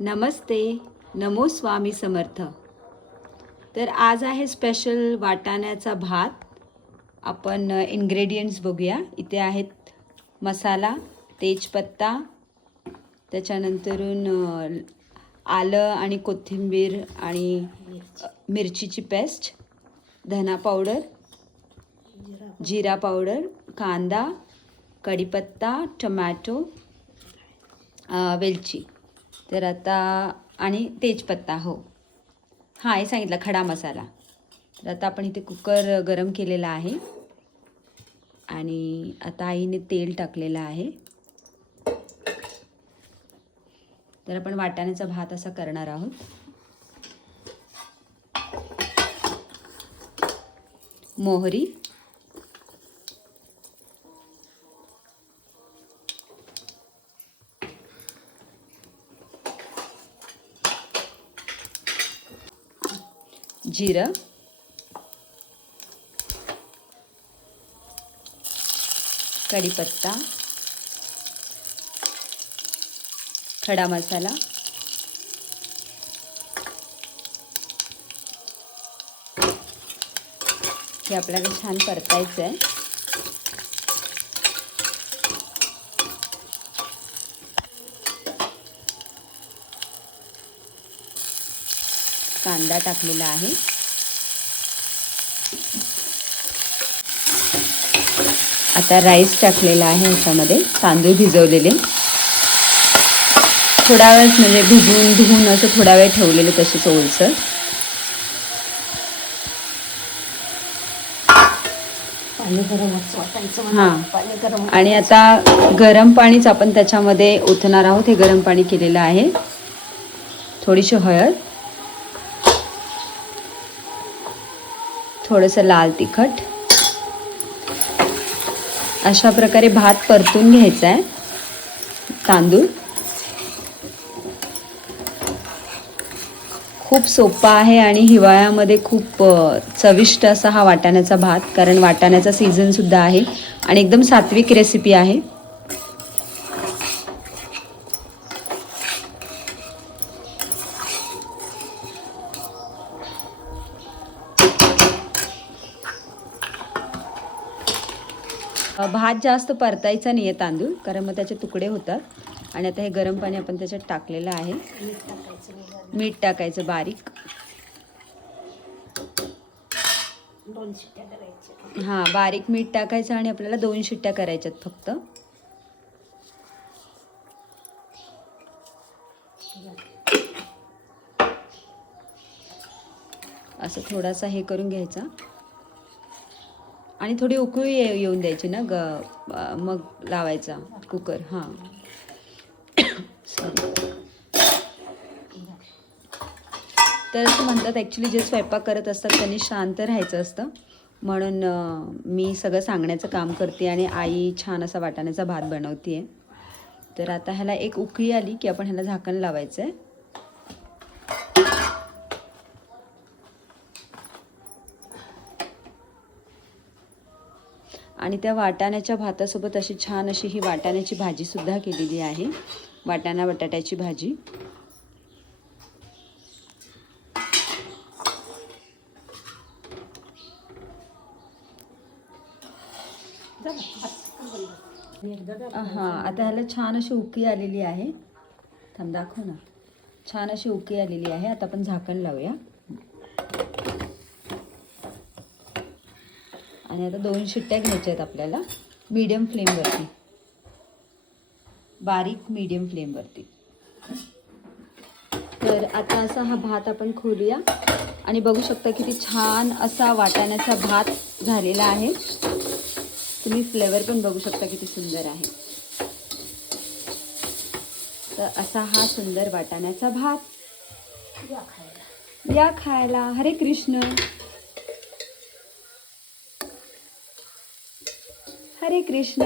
नमस्ते, नमो स्वामी समर्थ. तर आज आहे स्पेशल वाटाण्याचा भात. आपण इन्ग्रेडियंट्स बघूया. इथे आहेत मसाला, तेजपत्ता, त्याच्यानंतरून आलं आणि कोथिंबीर आणि मिरचीची पेस्ट, धना पावडर, जिरा पावडर, कांदा, कढीपत्ता, टमॅटो, वेलची. तर आता आणि तेजपत्ता. हो हां, हे सांगितलं खडा मसाला. तर आता आपण इथे कुकर गरम केलेला आहे आणि आता आईने तेल टाकलेलं आहे. तर आपण वाटाण्याचा भात असा करणार आहोत. मोहरी, जिरं, कढीपत्ता, खडा मसाला, हे आपल्याला छान परतायचं आहे. कांदा टाकलेला आहे. आता राईस टाकलेला आहे ह्याच्यामध्ये, तांदूळ भिजवलेले. थोडा वेळ म्हणजे भिजवून धुवून असं थोडा वेळ ठेवलेले तसेच ओलसर. हां, आणि आता गरम पाणीच आपण त्याच्यामध्ये ओतणार आहोत. हे गरम पाणी केलेलं आहे. थोडीशी हळद, थोडंसं लाल तिखट. अशा प्रकारे भात परतून घ्यायचा आहे. तांदूळ खूप सोपा आहे आणि हिवाळ्यामध्ये खूप चविष्ट असा हा वाटाण्याचा भात, कारण वाटाण्याचा सीझनसुद्धा आहे आणि एकदम सात्विक रेसिपी आहे. भात जास्त परतायचा नाही आहे तांदूळ, कारण मग त्याचे तुकडे होतात. आणि आता हे गरम पाणी आपण त्याच्यात टाकलेलं आहे. मीठ टाकायचं बारीक. हां, बारीक मीठ टाकायचं आणि आपल्याला 2 शिट्ट्या करायच्यात फक्त. असं थोडासा हे करून घ्यायचा आणि थोडी उकळी येऊन द्यायची ना मग लावायचा कुकर. हां सॉरी. तर असं म्हणतात ॲक्च्युली जे स्वयंपाक करत असतात त्यांनी शांत राहायचं असतं, म्हणून मी सगळं सांगण्याचं काम करते आणि आई छान असा वाटाण्याचा भात बनवते आहे. तर आता ह्याला एक उकळी आली की आपण ह्याला झाकण लावायचं आहे. आणि त्या वाटाण्याच्या भातासोबत अशी छान अशी ही वाटाण्याची भाजीसुद्धा केलेली आहे, वाटाणा बटाट्याची भाजी. हां, आता ह्याला छान अशी उकळी आलेली आहे. थांब दाखव ना. छान अशी उकळी आलेली आहे. आता आपण झाकण लावूया आणि आता 2 शिट्ट्या घ्यायच्या आहेत आपल्याला मीडियम फ्लेमवरती, बारीक मीडियम फ्लेमवरती. तर आता असा हा भात आपण खोलूया आणि बघू शकता किती छान असा वाटाण्याचा भात झालेला आहे. तुम्ही फ्लेवर पण बघू शकता किती सुंदर आहे. तर असा हा सुंदर वाटाण्याचा भात. या खायला. हरे कृष्ण, हरे कृष्ण.